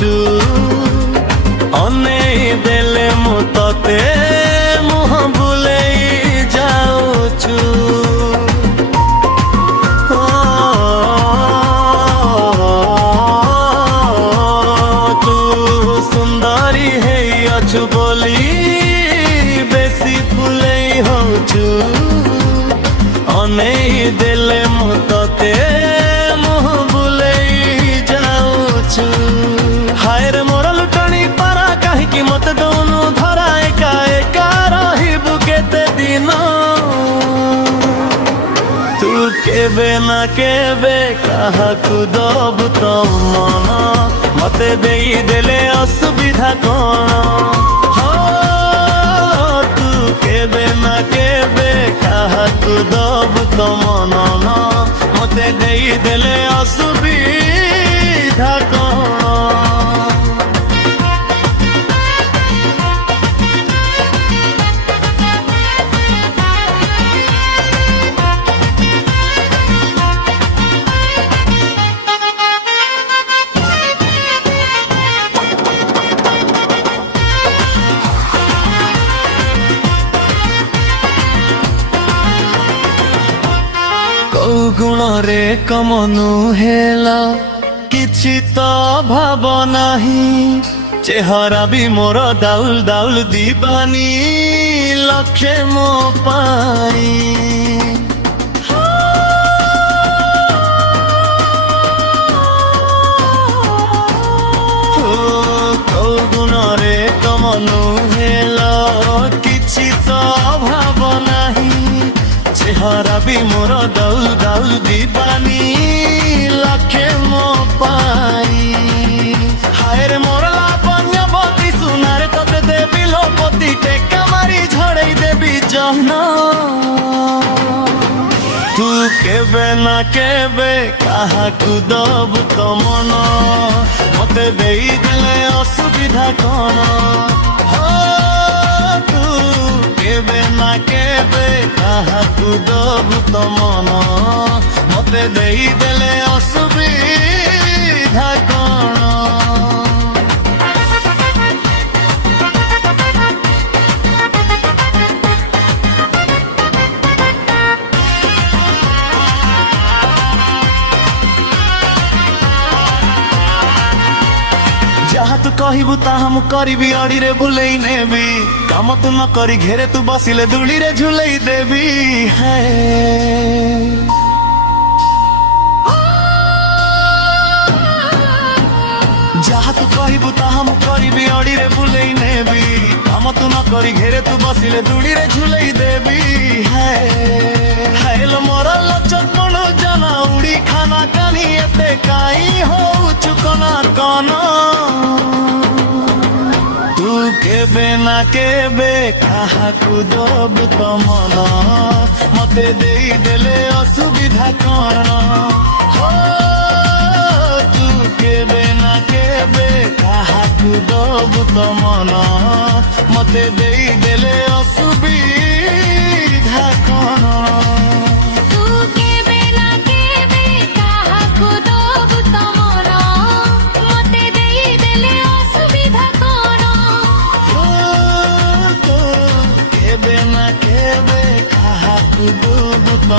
ହଉଛୁ ଅନେଇ ଦେଲେ ମୁଁ ତତେ ମୁହଁ ବୁଲେଇ ଯାଉଛୁ ତୁ ସୁନ୍ଦରୀ ହେଇ ଅଛୁ ବୋଲି ବେଶୀ ଫୁଲେଇ ହଉଛୁ ଅନେଇ ଦେଲେ ମୁଁ ତତେ ମୁହଁ ବୁଲେଇ ଯାଉଛୁ ହାୟରେ ମୋର ଲୁଟଣି ପାରା କାହିଁକି ମତେ ଦଉନୁ ଧରା ଏକା ଏକା ରହିବୁ କେତେ ଦିନ ତୁ କେବେ ନା କେବେ କାହାକୁ ଦବୁ ତ ମନ ମତେ ଦେଇଦେଲେ ଅସୁବିଧା କଣ ତୁ କେବେ ନା କେବେ କାହାକୁ ଦବୁ ତ ମନ ମତେ ଦେଇଦେଲେ ଅସୁବିଧା କଣ କୋଉ ଗୁଣରେ କମନୁ ହେଲା କିଛି ତ ଭାବ ନାହିଁ ଚେହରା ବି ମୋର ଦାଉଲ ଦାଉଲ ଦିବାନି ଲକ୍ଷେ ମୋ ପାଇଁ କୋଉ ଗୁଣରେ କମନୁ ହେଲା କିଛି ତ ଭାବ ନାହିଁ চেহারা বি মোর দাউল দাউল দিবানি লক্ষে মো পাই হায়রে মোর লাবণ্যবতী সুনারে তোতে দেবি লোপতি টেকা মারি ঝড়াই দেবি জহ্ন তু কেবে না কেবে কাহাকু দবু তো মন মতে দেই দেলে অসুবিধা কোন তু কেবে না কেবে কাহাকু দবু তো মন মতে দেই দেলে অসুবিধা কোন ଯାହା ତୁ କହିବୁ ତାହା ମୁଁ କରିବି ଅଡ଼ିରେ ବୁଲେଇ ନେବି କାମ ତୁ ନ କରି ଘେରେ ତୁ ବସିଲେ ଦୂଳିରେ ଝୁଲେଇ ଦେବି ଯାହା ତୁ କହିବୁ ତାହା ମୁଁ କରିବି ଅଡ଼ିରେ ବୁଲେଇ ନେବି କାମ ତୁ ନ କରି ଘେରେ ତୁ ବସିଲେ ଦୂଳିରେ ଝୁଲେଇ ଦେବି ହାଇଲ ମୋର ଲଚକଣ ଜାନା ଉଡ଼ି ଖାନା କାନି ଏତେ କାଇଁ ହଉଛୁ କନା କନ তু কেবে না কেবে কাহাকু দবু তো মন মতে দেই দেলে অসুবিধা কণ তু কেবে না কেবে কাহাকু দবু তো মন মতে দেই দেলে অসুবিধা কণ কেবে না কেবে কাহাকু দবু তো